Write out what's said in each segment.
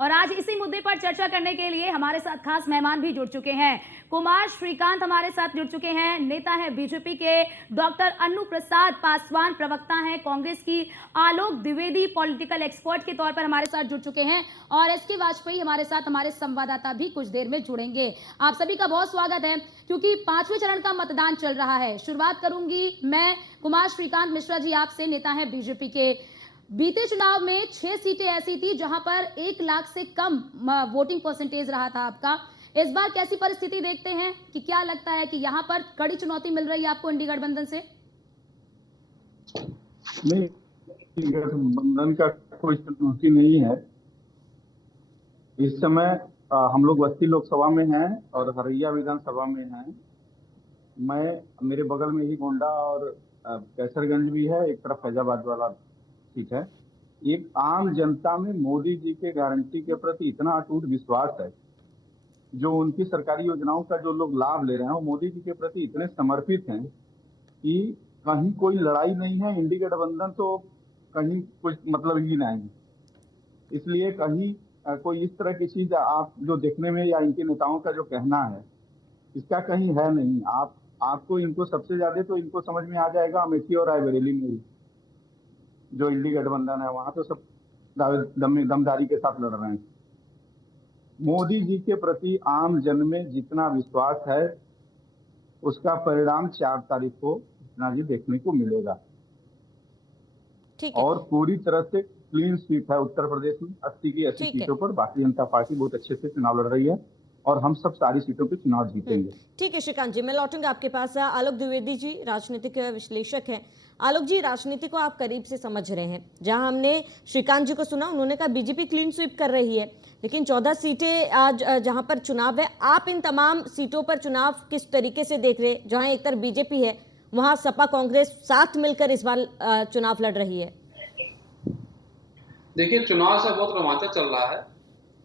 और आज इसी मुद्दे पर चर्चा करने के लिए हमारे साथ खास मेहमान भी जुड़ चुके हैं। कुमार श्रीकांत हमारे साथ जुड़ चुके हैं, नेता हैं बीजेपी के। डॉक्टर अन्नू प्रसाद पासवान प्रवक्ता हैं कांग्रेस की। आलोक द्विवेदी पॉलिटिकल एक्सपर्ट के तौर पर हमारे साथ जुड़ चुके हैं और एसके वाजपेयी हमारे साथ, हमारे संवाददाता भी कुछ देर में जुड़ेंगे। आप सभी का बहुत स्वागत है क्योंकि 5वें चरण का मतदान चल रहा है। शुरुआत करूंगी मैं कुमार श्रीकांत मिश्रा जी आपसे, नेता है बीजेपी के। बीते चुनाव में 6 सीटें ऐसी थी जहां पर 1 लाख से कम वोटिंग परसेंटेज रहा था आपका। इस बार कैसी परिस्थिति देखते हैं कि क्या लगता है कि यहां पर कड़ी चुनौती मिल रही है आपको इंडी गठबंधन से? नहीं, गठबंधन का कोई चुनौती नहीं है। इस समय हम लोग बस्ती लोकसभा में हैं और हरैया विधानसभा में हैं। मेरे बगल में ही गोंडा और कैसरगंज भी है, एक तरफ फैजाबाद वाला सीट है। एक आम जनता में मोदी जी के गारंटी के प्रति इतना अटूट विश्वास है, जो उनकी सरकारी योजनाओं का जो लोग लाभ ले रहे हैं वो मोदी जी के प्रति इतने समर्पित हैं कि कहीं कोई लड़ाई नहीं है। इंडी गठबंधन तो कहीं कुछ मतलब ही नहीं। इसलिए कहीं कोई इस तरह की चीज आप जो देखने में या इनके नेताओं का जो कहना है, इसका कहीं है नहीं। आपको इनको सबसे ज्यादा तो इनको समझ में आ जाएगा अमेठी और रायबरेली में ही, जो इंडी गठबंधन है वहां तो सब दमदारी के साथ लड़ रहे हैं। मोदी जी के प्रति आम जन में जितना विश्वास है उसका परिणाम 4 तारीख को जी देखने को मिलेगा। ठीक है। और पूरी तरह से क्लीन स्वीप है उत्तर प्रदेश में। 80 की 80 सीटों पर भारतीय जनता पार्टी बहुत अच्छे से चुनाव लड़ रही है और हम सब सारी सीटों पे चुनाव जीतेंगे। ठीक है श्रीकांत जी, मैं लौटूंगा आपके पास। आलोक द्विवेदी जी राजनीतिक विश्लेषक हैं। आलोक जी, राजनीति को आप करीब से समझ रहे हैं। जहां हमने श्रीकांत जी को सुना, उन्होंने कहा बीजेपी क्लीन स्वीप कर रही है, लेकिन 14 सीटें आज जहां पर चुनाव है, आप इन तमाम सीटों पर चुनाव किस तरीके से देख रहे हैं? जहां एक तरफ बीजेपी है, वहां सपा कांग्रेस साथ मिलकर इस बार चुनाव लड़ रही है। देखिए, चुनाव से बहुत रोमांचक चल रहा है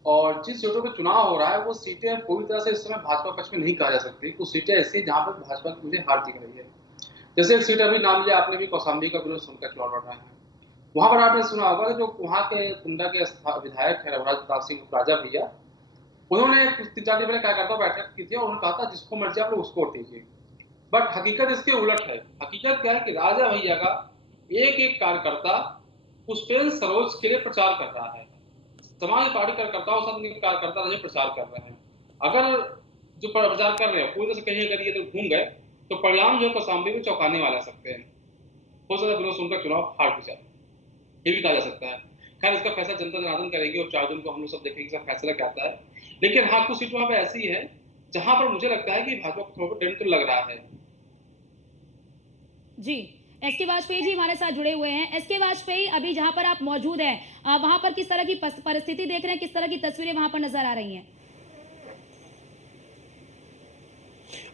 और जिस सीटों पे चुनाव हो रहा है वो सीटें पूरी तरह से इस समय भाजपा पक्ष में नहीं कहा जा सकती। कुछ सीटें ऐसी हैं जहां पर भाजपा की मुझे हार दिख रही है। जैसे एक सीट अभी नाम लिया आपने भी, कौशाम्बी का विरोध सुनकर चुनाव लड़ रहा है। वहां पर आपने सुना होगा कि जो वहां के कुंडा के विधायक है रघुराज प्रताप सिंह राजा भैया, उन्होंने 3-4 दिन पहले कार्यकर्ता बैठक की थी और उन्होंने कहा था जिसको मर्जी आप लोग उसको वोट दीजिए। बट हकीकत इसके उलट है। हकीकत क्या है कि राजा भैया का एक एक कार्यकर्ता पुष्पेंद्र सरोज के लिए प्रचार कर रहा है। समाजवादी पार्टी कार्यकर्ताओं साथ कार्यकर्ता रहे प्रचार कर रहे हैं। अगर जो प्रचार कर रहे हैं पूरी तरह से कहीं अगर ये तो घूम गए तो परिणाम जो कौशाम्बी में चौंकाने वाला सकते हैं। हो सकता है विरोध सुनकर चुनाव हार भी जाए, ये भी कहा जा सकता है। खैर, इसका फैसला जनता जनार्दन करेगी और 4 जून को हम लोग सब देखेंगे इसका फैसला क्या आता है। लेकिन हाँ, कुछ सीट वहां पर ऐसी है जहां पर मुझे लगता है कि भाजपा को थोड़ा डेंट तो लग रहा है। जी, एसके वाजपेयी जी हमारे साथ जुड़े हुए हैं। एसके वाजपेयी, अभी जहां पर आप मौजूद हैं वहां पर किस तरह की परिस्थिति देख रहे हैं, किस तरह की तस्वीरें वहां पर नजर आ रही हैं?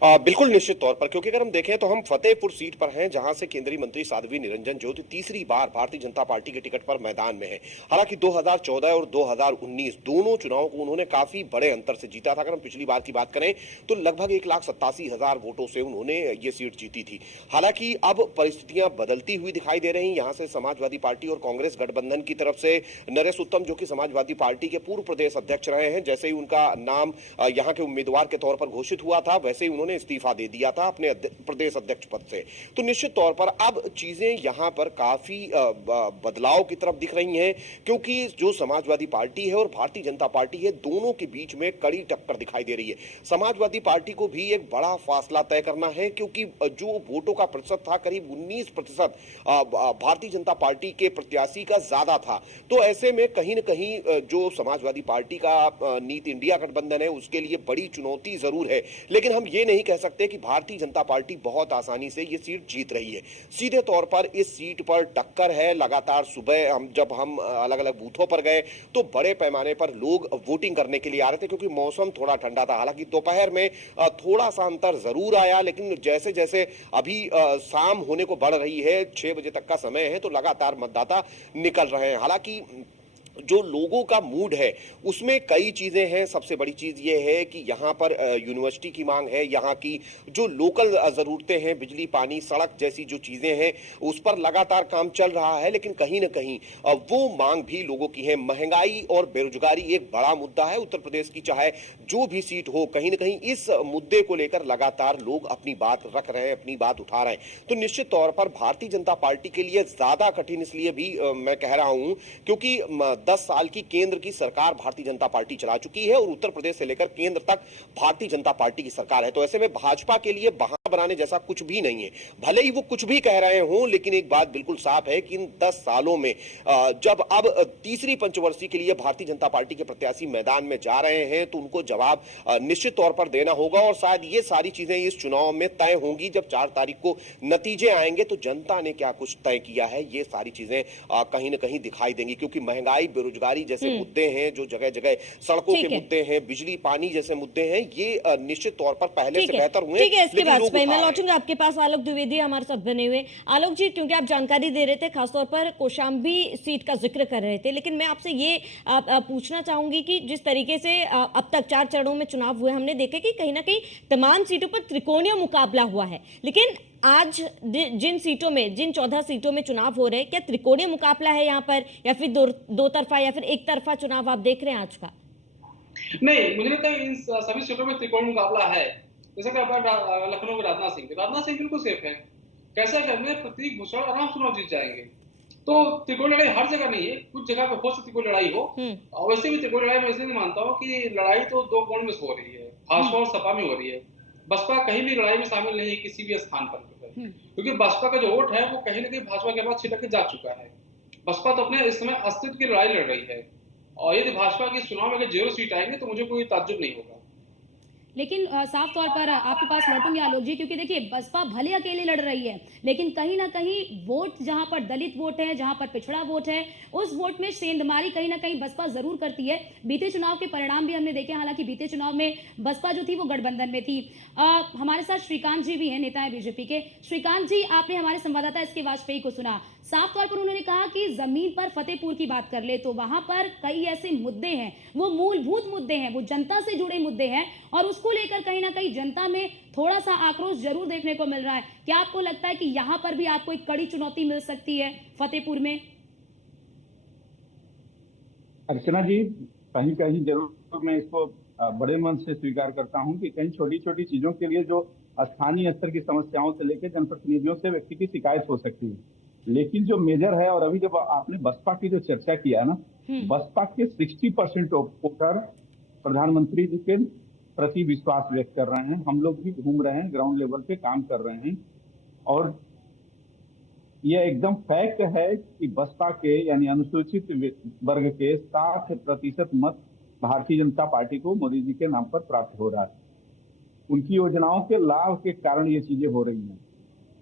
बिल्कुल निश्चित तौर पर, क्योंकि अगर हम देखें तो हम फतेहपुर सीट पर हैं जहां से केंद्रीय मंत्री साध्वी निरंजन ज्योति तीसरी बार भारतीय जनता पार्टी के टिकट पर मैदान में है। हालांकि 2014 और 2019 दोनों चुनावों को उन्होंने काफी बड़े अंतर से जीता था। अगर हम पिछली बार की बात करें तो लगभग 1,87,000 वोटों से उन्होंने ये सीट जीती थी। हालांकि अब परिस्थितियां बदलती हुई दिखाई दे रही। यहां से समाजवादी पार्टी और कांग्रेस गठबंधन की तरफ से नरेश उत्तम, जो कि समाजवादी पार्टी के पूर्व प्रदेश अध्यक्ष रहे हैं, जैसे ही उनका नाम यहाँ के उम्मीदवार के तौर पर घोषित हुआ था वैसे ही उन्होंने इस्तीफा दे दिया था अपने प्रदेश अध्यक्ष पद से। तो निश्चित तौर पर अब चीजें यहां पर काफी बदलाव की तरफ दिख रही हैं, क्योंकि जो समाजवादी पार्टी है और भारतीय जनता पार्टी है, दोनों के बीच में कड़ी टक्कर दिखाई दे रही है। समाजवादी पार्टी को भी एक बड़ा फासला तय करना है, क्योंकि जो वोटों का प्रतिशत था करीब 19% भारतीय जनता पार्टी के प्रत्याशी का ज्यादा था। तो ऐसे में कहीं न कहीं जो समाजवादी पार्टी का नीत इंडिया गठबंधन है उसके लिए बड़ी चुनौती जरूर है। लेकिन हम ये नहीं कह सकते कि भारतीय जनता पार्टी बहुत आसानी से ये सीट जीत रही है। सीधे तौर पर इस सीट पर टक्कर है। लगातार सुबह जब हम अलग अलग बूथों पर गए तो बड़े पैमाने पर लोग वोटिंग करने के लिए आ रहे थे, क्योंकि मौसम थोड़ा ठंडा था। हालांकि दोपहर में थोड़ा सा अंतर जरूर आया, लेकिन जैसे जैसे अभी शाम होने को बढ़ रही है, 6 बजे तक का समय है, तो लगातार मतदाता निकल रहे हैं। हालांकि जो लोगों का मूड है उसमें कई चीजें हैं। सबसे बड़ी चीज ये है कि यहाँ पर यूनिवर्सिटी की मांग है, यहाँ की जो लोकल जरूरतें हैं, बिजली, पानी, सड़क जैसी जो चीजें हैं उस पर लगातार काम चल रहा है। लेकिन कहीं ना कहीं वो मांग भी लोगों की है। महंगाई और बेरोजगारी एक बड़ा मुद्दा है उत्तर प्रदेश की, चाहे जो भी सीट हो, कहीं ना कहीं इस मुद्दे को लेकर लगातार लोग अपनी बात रख रहे हैं, अपनी बात उठा रहे हैं। तो निश्चित तौर पर भारतीय जनता पार्टी के लिए ज्यादा कठिन इसलिए भी मैं कह रहा हूं क्योंकि 10 साल की केंद्र की सरकार भारतीय जनता पार्टी चला चुकी है और उत्तर प्रदेश से लेकर केंद्र तक भारतीय जनता पार्टी की सरकार है। तो ऐसे में भाजपा के लिए बहाना बनाने जैसा कुछ भी नहीं है। भले ही वो कुछ भी कह रहे हों, लेकिन एक बात बिल्कुल साफ है कि इन 10 सालों में जब अब तीसरी पंचवर्षीय के लिए भारतीय जनता पार्टी के प्रत्याशी मैदान में जा रहे हैं तो उनको जवाब निश्चित तौर पर देना होगा। और शायद ये सारी चीजें इस चुनाव में तय होंगी। जब 4 तारीख को नतीजे आएंगे तो जनता ने क्या कुछ तय किया है, ये सारी चीजें कहीं ना कहीं दिखाई देंगी। क्योंकि महंगाई, बेरोजगारी जैसे मुद्दे हैं, जो जगह जगह सड़कों के मुद्दे हैं, बिजली, पानी जैसे मुद्दे हैं, ये निश्चित तौर पर पहले से बेहतर हुए। ठीक है, इसके बाद मैं लौटूंगा आपके पास। आलोक द्विवेदी हमारे साथ बने हुए। आलोक जी, क्योंकि आप जानकारी दे रहे थे, खासतौर पर कौशाम्बी सीट का जिक्र कर रहे थे, लेकिन मैं आपसे ये पूछना चाहूंगी कि जिस तरीके से अब तक 4 चरणों में चुनाव हुए, हमने देखा कि कहीं ना कहीं तमाम सीटों पर त्रिकोणीय मुकाबला हुआ है। लेकिन आज जिन सीटों में, जिन 14 सीटों में चुनाव हो रहे हैं, क्या त्रिकोणीय मुकाबला है यहाँ पर, या फिर दो तरफा या फिर एक तरफा चुनाव आप देख रहे हैं आज का? नहीं, मुझे लगता है इन सभी सीटों में त्रिकोणीय मुकाबला है। जैसे कि लखनऊ में राजनाथ सिंह बिल्कुल सेफ है। कैसा करने प्रतीक भूषण आराम चुनाव जीत जाएंगे। तो त्रिकोणीय लड़ाई हर जगह नहीं है, कुछ जगह पे हो सकती त्रिकोणीय लड़ाई हो। और वैसे भी त्रिकोणीय लड़ाई में इसलिए नहीं मानता हूँ कि लड़ाई तो 2 कोण में हो रही है, भाजपा और सपा में हो रही है। बसपा कहीं भी लड़ाई में शामिल नहीं है किसी भी स्थान पर, क्योंकि बसपा का जो वोट है वो कहीं ना कहीं भाजपा के पास छिटक के जा चुका है। बसपा तो अपने इस समय अस्तित्व की लड़ाई लड़ रही है, और यदि भाजपा की चुनाव में अगर 0 सीट आएंगे तो मुझे कोई ताज्जुब नहीं होगा। लेकिन साफ तौर पर आपके पास लौटूंगी आलोक जी, क्योंकि देखिए बसपा भले अकेले लड़ रही है, लेकिन कहीं ना कहीं वोट जहां पर दलित वोट है, जहां पर पिछड़ा वोट है, उस वोट में सेंधमारी कहीं ना कहीं बसपा जरूर करती है। बीते चुनाव के परिणाम भी हमने देखे। हालांकि बीते चुनाव में बसपा जो थी वो गठबंधन में थी। हमारे साथ श्रीकांत जी भी हैं, नेता है बीजेपी के। श्रीकांत जी, आपने हमारे संवाददाता एस के वाजपेयी को सुना। साफ तौर पर उन्होंने कहा कि जमीन पर फतेहपुर की बात कर ले तो वहां पर कई ऐसे मुद्दे हैं, वो मूलभूत मुद्दे हैं, वो जनता से जुड़े मुद्दे हैं, और उसको लेकर कहीं ना कहीं जनता में थोड़ा सा आक्रोश जरूर देखने को मिल रहा है। क्या आपको लगता है कि यहां पर भी आपको एक कड़ी चुनौती मिल सकती है फतेहपुर में? अर्चना जी, कहीं कहीं जरूर मैं इसको बड़े मन से स्वीकार करता हूं कि कहीं छोटी छोटी चीजों के लिए जो स्थानीय स्तर की समस्याओं से लेकर जनप्रतिनिधियों से व्यक्ति की शिकायत हो सकती है, लेकिन जो मेजर है, और अभी जब आपने बसपा की जो चर्चा किया ना, बसपा के 60% वोटर प्रधानमंत्री जी के प्रति विश्वास व्यक्त कर रहे हैं। हम लोग भी घूम रहे हैं, ग्राउंड लेवल पे काम कर रहे हैं, और यह एकदम फैक्ट है कि बसपा के यानी अनुसूचित वर्ग के 60% मत भारतीय जनता पार्टी को मोदी जी के नाम पर प्राप्त हो रहा है। उनकी योजनाओं के लाभ के कारण ये चीजें हो रही हैं।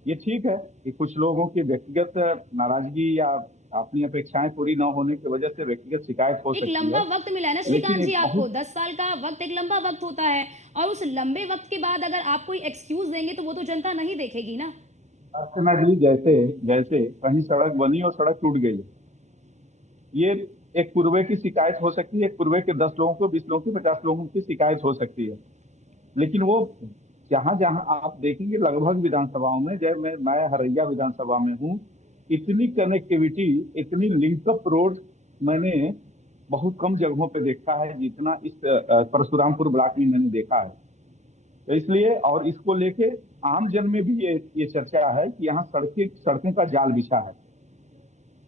ये ठीक है कि कुछ लोगों की व्यक्तिगत नाराजगी या अपनी अपेक्षाएं पूरी न होने की वजह से व्यक्तिगत शिकायत हो सकती है। एक लंबा वक्त मिला है ना श्रीकांत जी आपको, 10 साल का वक्त एक लंबा वक्त होता है, और उस लंबे वक्त के बाद अगर आप कोई एक्सक्यूज देंगे तो वो तो जनता नहीं देखेगी ना। अर्चना जी, जैसे जैसे कहीं सड़क बनी और सड़क टूट गई, ये एक पूर्वे की शिकायत हो सकती है, एक पूर्वे के 10 लोगों को, 20 लोगों की, 50 लोगों की शिकायत हो सकती है, लेकिन वो जहां जहां आप देखेंगे लगभग विधानसभाओं में, जब मैं हरैया विधानसभा में हूँ, इतनी कनेक्टिविटी, इतनी लिंकअप रोड मैंने बहुत कम जगहों पे देखा है जितना इस परशुरामपुर ब्लॉक में मैंने देखा है। तो इसलिए, और इसको लेके आम जन में भी ये चर्चा है कि यहाँ सड़कें का जाल बिछा है।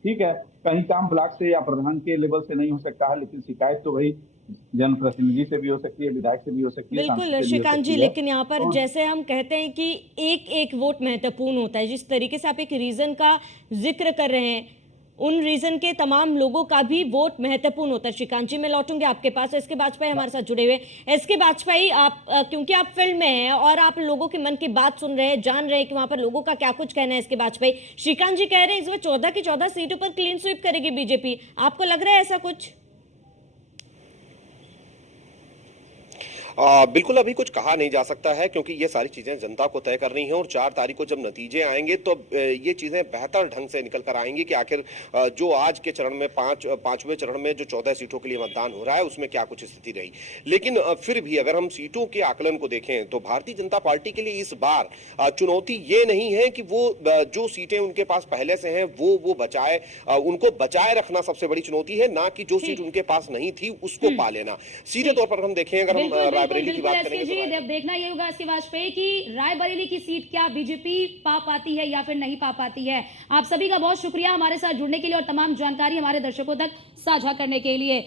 ठीक है, कहीं काम ब्लॉक से या प्रधान के लेवल से नहीं हो सकता है, लेकिन शिकायत तो वही जनप्रतिनिधि से भी हो सकती है, विधायक से भी हो सकती है। बिल्कुल श्रीकांत जी, लेकिन यहाँ पर जैसे हम कहते हैं कि एक एक वोट महत्वपूर्ण होता है, जिस तरीके से आप एक रीजन का जिक्र कर रहे हैं, उन रीजन के तमाम लोगों का भी वोट महत्वपूर्ण होता है। श्रीकांत जी, मैं लौटूंगी आपके पास। एस के वाजपेयी हमारे साथ जुड़े हुए। एस के वाजपेयी, आप क्योंकि आप फील्ड में हैं और आप लोगों के मन की बात सुन रहे हैं, जान रहे हैं कि वहां पर लोगों का क्या कुछ कहना है। एस के वाजपेयी, श्रीकांत जी कह रहे हैं इस बार 14 की 14 सीटों पर क्लीन स्वीप करेगी बीजेपी, आपको लग रहा है ऐसा कुछ? बिल्कुल अभी कुछ कहा नहीं जा सकता है क्योंकि ये सारी चीजें जनता को तय करनी है और 4 तारीख को जब नतीजे आएंगे तो ये चीजें बेहतर ढंग से निकल कर आएंगी कि आखिर जो आज के चरण में पांचवें चरण में जो 14 सीटों के लिए मतदान हो रहा है उसमें क्या कुछ स्थिति रही। लेकिन फिर भी अगर हम सीटों के आकलन को देखें तो भारतीय जनता पार्टी के लिए इस बार चुनौती ये नहीं है कि वो जो सीटें उनके पास पहले से हैं वो बचाए, उनको बचाए रखना सबसे बड़ी चुनौती है, ना कि जो सीट उनके पास नहीं थी उसको पा लेना। सीधे तौर पर हम देखें अगर हम रायबरेली की बात करेंगे तो देखना ये होगा इसके वाजपेयी की रायबरेली की सीट क्या बीजेपी पा पाती है या फिर नहीं पा पाती है। आप सभी का बहुत शुक्रिया हमारे साथ जुड़ने के लिए और तमाम जानकारी हमारे दर्शकों तक साझा करने के लिए।